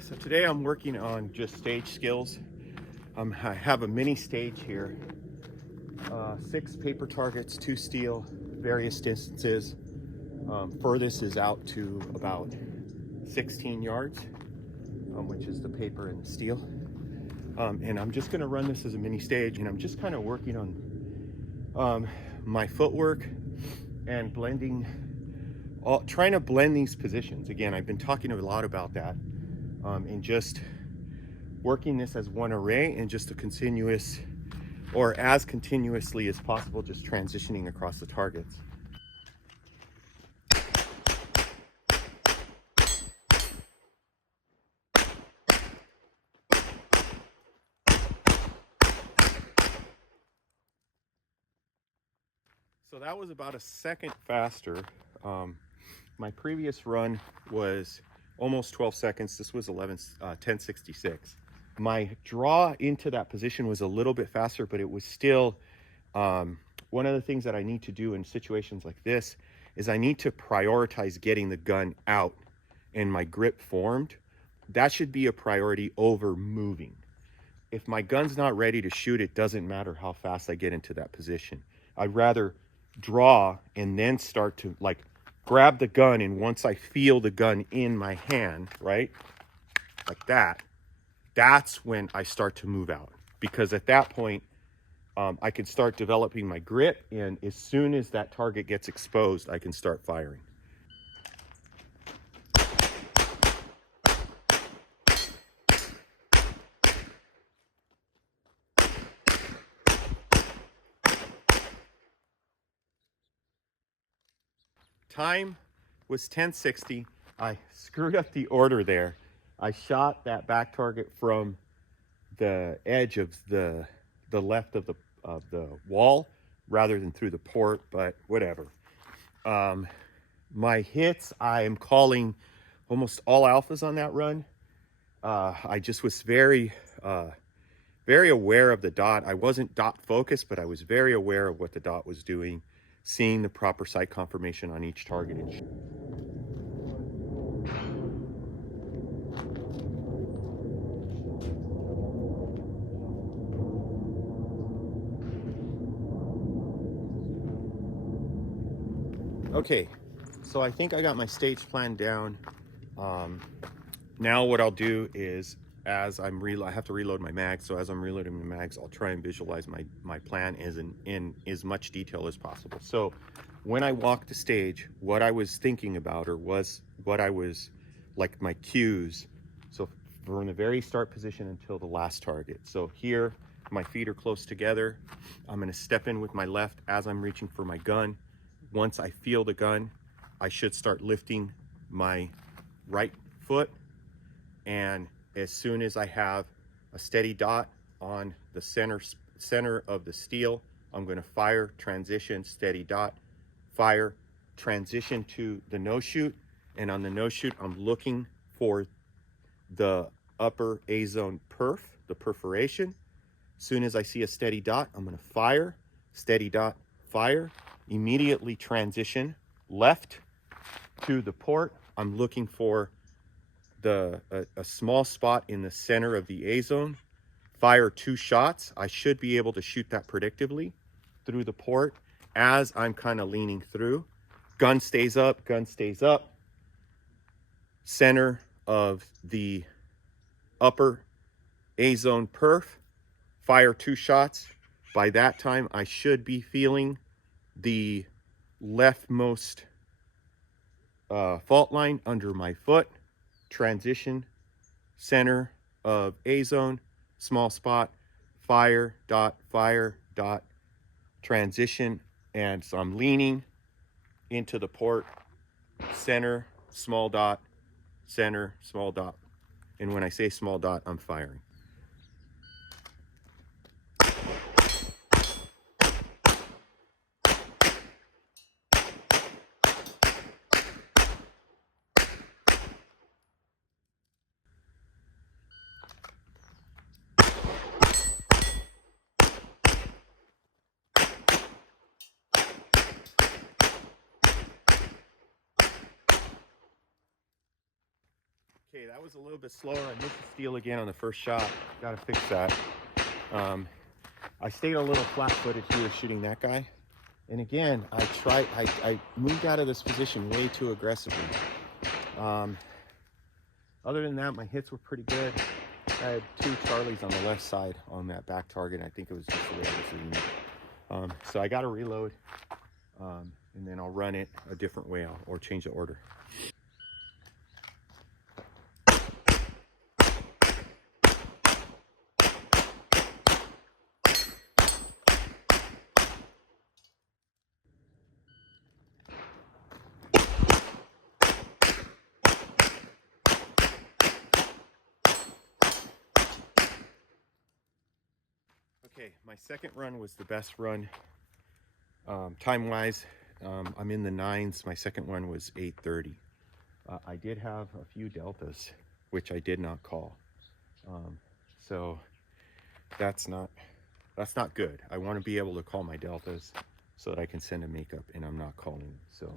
So today I'm working on just stage skills. I have a mini stage here, 6 paper targets, 2 steel, various distances. Furthest is out to about 16 yards, which is the paper and the steel. And I'm just gonna run this as a mini stage, and I'm just kind of working on my footwork and trying to blend these positions. Again, I've been talking a lot about that, and just working this as one array and just a continuous, or as continuously as possible, just transitioning across the targets. So that was about a second faster. My previous run was almost 12 seconds. This was 10:66. My draw into that position was a little bit faster, but it was still, one of the things that I need to do in situations like this is I need to prioritize getting the gun out and my grip formed. That should be a priority over moving. If my gun's not ready to shoot, it doesn't matter how fast I get into that position. I'd rather draw and then start to grab the gun, and once I feel the gun in my hand, right, like that, that's when I start to move out, because at that point I can start developing my grip, and as soon as that target gets exposed, I can start firing. Time was 10:60. I screwed up the order there. I shot that back target from the edge of the left of the wall rather than through the port, but whatever. My hits, I am calling almost all alphas on that run. I just was very aware of the dot. I wasn't dot focused, but I was very aware of what the dot was doing, seeing the proper sight confirmation on each target. Okay, so I think I got my stage plan down. Now what I'll do is, as I have to reload my mags, so as I'm reloading my mags, I'll try and visualize my plan in as much detail as possible. So when I walked the stage, what I was thinking about, or was what I was, like, my cues, so from the very start position until the last target. So here, my feet are close together. I'm gonna step in with my left as I'm reaching for my gun. Once I feel the gun, I should start lifting my right foot, and as soon as I have a steady dot on the center of the steel, I'm going to fire, transition, steady dot, fire, transition to the no shoot, and on the no shoot I'm looking for the upper A zone perf, the perforation. As soon as I see a steady dot, I'm going to fire, steady dot, fire, immediately transition left to the port. I'm looking for a small spot in the center of the A zone, fire 2 shots. I should be able to shoot that predictably through the port as I'm kind of leaning through. Gun stays up, center of the upper A zone perf, fire 2 shots. By that time, I should be feeling the leftmost fault line under my foot. Transition, center of A zone, small spot, fire, dot, transition, and so I'm leaning into the port, center, small dot, center, small dot. And when I say small dot, I'm firing. Okay, that was a little bit slower. I missed the steel again on the first shot. Got to fix that. I stayed a little flat-footed here shooting that guy. And again, I moved out of this position way too aggressively. Other than that, my hits were pretty good. I had 2 Charlies on the left side on that back target. I think it was just the way I was shooting it. So I got to reload, and then I'll run it a different way or change the order. Okay, my second run was the best run time-wise. I'm in the 9s. My second one was 8:30. I did have a few deltas, which I did not call. So that's not good. I want to be able to call my deltas so that I can send a makeup, and I'm not calling. So.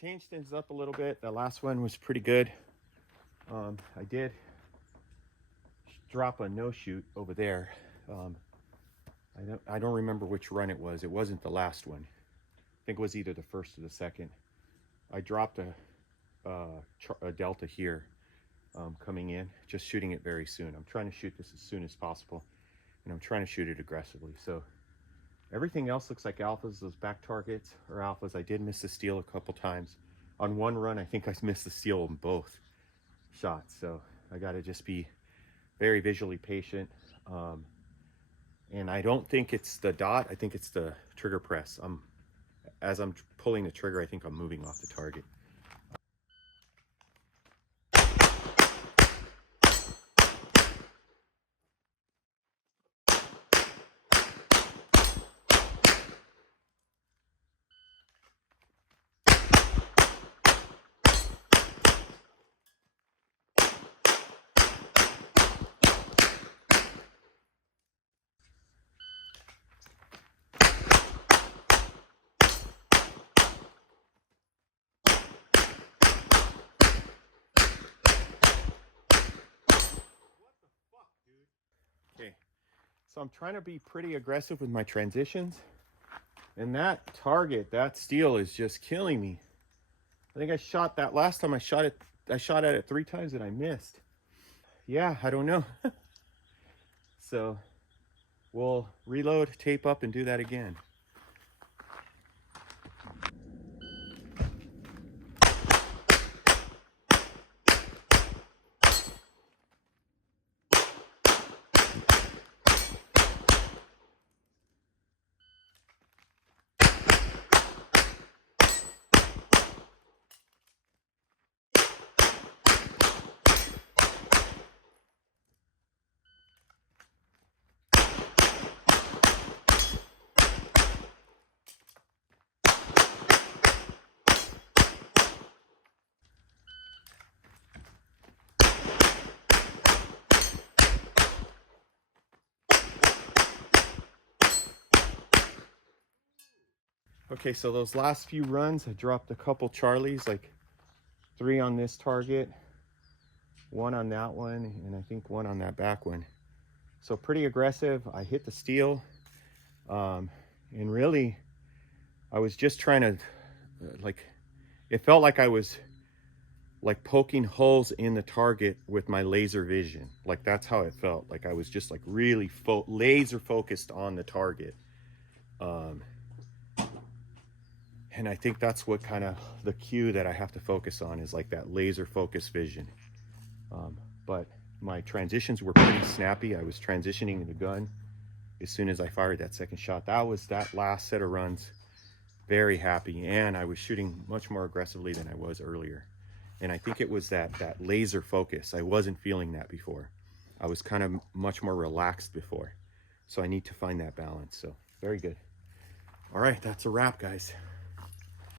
Changed things up a little bit. The last one was pretty good. I did drop a no shoot over there. I don't remember which run it was. It wasn't the last one. I think it was either the first or the second. I dropped a delta here coming in, just shooting it very soon. I'm trying to shoot this as soon as possible, and I'm trying to shoot it aggressively. So everything else looks like alphas. Those back targets are alphas. I did miss the steel a couple times. On one run, I think I missed the steel on both shots. So I got to just be very visually patient. And I don't think it's the dot. I think it's the trigger press. As I'm pulling the trigger, I think I'm moving off the target. Okay, so I'm trying to be pretty aggressive with my transitions, and that target, that steel is just killing me. I think I shot that last time I shot at it 3 times and I missed. Yeah, I don't know. So we'll reload, tape up, and do that again. Okay, so those last few runs, I dropped a couple Charlies, like 3 on this target, 1 on that one, and I think 1 on that back one. So pretty aggressive. I hit the steel, and really, I was just trying to, it felt like I was like poking holes in the target with my laser vision. Like that's how it felt. Like I was just like really laser focused on the target. And I think that's what kind of the cue that I have to focus on is like that laser focus vision. But my transitions were pretty snappy. I was transitioning the gun as soon as I fired that second shot. That was that last set of runs. Very happy, and I was shooting much more aggressively than I was earlier. And I think it was that laser focus. I wasn't feeling that before. I was kind of much more relaxed before. So I need to find that balance. So very good. All right, that's a wrap, guys.